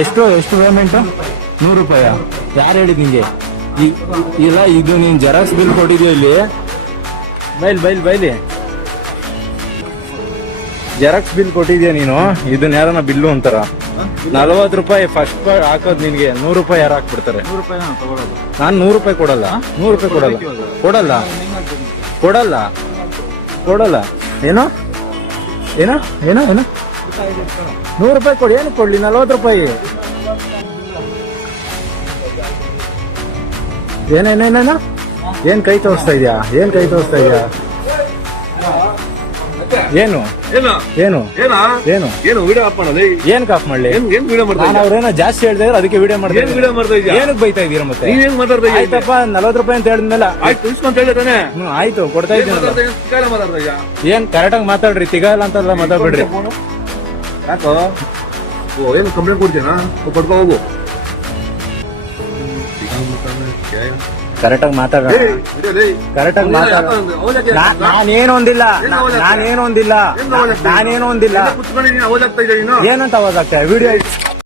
ಎಷ್ಟು ಪೇಮೆಂಟ್? 100 ರೂಪಾಯ? ಯಾರು ಹೇಳಿದ್ ನಿಂಗೆ? ಇಲ್ಲ, ಇದು ನೀನ್ ಜೆರಾಕ್ಸ್ ಬಿಲ್ ಕೊಟ್ಟಿದ್ಯಾ ಇಲ್ಲಿ? ಬೈಲಿ ಜೆರಾಕ್ಸ್ ಬಿಲ್ ಕೊಟ್ಟಿದ್ಯಾ ನೀನು? ಇದನ್ನ ಯಾರನ್ನ ಬಿಲ್ಲು ಅಂತಾರ? 40 ರೂಪಾಯಿ ಫಸ್ಟ್ ಹಾಕೋದ್ ನಿನ್ಗೆ, 100 ರೂಪಾಯಿ ಯಾರು ಹಾಕ್ಬಿಡ್ತಾರೆ? 100 ರೂಪಾಯಿ ನಾನು ತಗೊಳ್ಳೋದು. ನಾನು 100 ರೂಪಾಯಿ ಕೊಡಲ್ಲ. 100 ರೂಪಾಯಿ ಕೊಡಲ್ಲ. ಏನೋ 100 ರೂಪಾಯಿ ಕೊಡಿ. ಏನು ಕೊಡ್ಲಿ? 40 ರೂಪಾಯಿ. ಏನೇನೇನೇನು? ಏನ್ ಕೈ ತೋರಿಸ್ತಾ ಇದ್ಯಾ? ಏನು ವಿಡಿಯೋ ಆಫ್ ಮಾಡೋದು? ಏನ್ ಕಾಫ್ ಮಾಡ್ಲಿ? ಏನ್ ವಿಡಿಯೋ ಮಾಡ್ತಾ ನಾನು ಅವ್ರೇನೋ ಜಾಸ್ತಿ ಹೇಳ್ತಾ ಇದ್ರೆ ಅದಕ್ಕೆ ವಿಡಿಯೋ ಮಾಡ್ತಾ ವಿಡಿಯೋ ಮಾಡ್ತಾ ಇದ್ಯಾ? ಏನಕ್ಕೆ ಬೈತಾ ಇದೀರ ಮತ್ತೆ? ನೀನ್ ಮಾತಾಡ್ತಾ ಇದ್ಯಾ? ಆಯ್ತಪ್ಪ, 40 ರೂಪಾಯಿ ಅಂತ ಹೇಳಿದ್ಮೇಲೆ ಆಯ್ತು ಇಸ್ಕೊಂತ ಹೇಳಿದಾನೆ. ಆಯ್ತು, ಕೊಡ್ತಾ ಇದ್ದೀನಿ. ಮಾತಾಡ್ತಾ ಇದ್ಯಾ? ಏನ್ ಕರೆಕ್ಟಾಗಿ ಮಾತಾಡ್ರಿ, ತಿಗಲ್ಲ ಅಂತೆಲ್ಲ ಮಾತಾಡ್ಬಿಡ್ರಿ. ಯಾಕೋ ಏನು ಕಂಪ್ಲೇಂಟ್ ಕೊಡ್ತೀನಾ? ಕೊಡ್ಕೊ ಹೋಗು. ಕರೆಕ್ಟಾಗಿ ಮಾತಾಡ. ನಾನೇನು ಒಂದಿಲ್ಲ. ಏನಂತ ಅವಾಜ್ ಆಗ್ತಾ ವಿಡಿಯೋ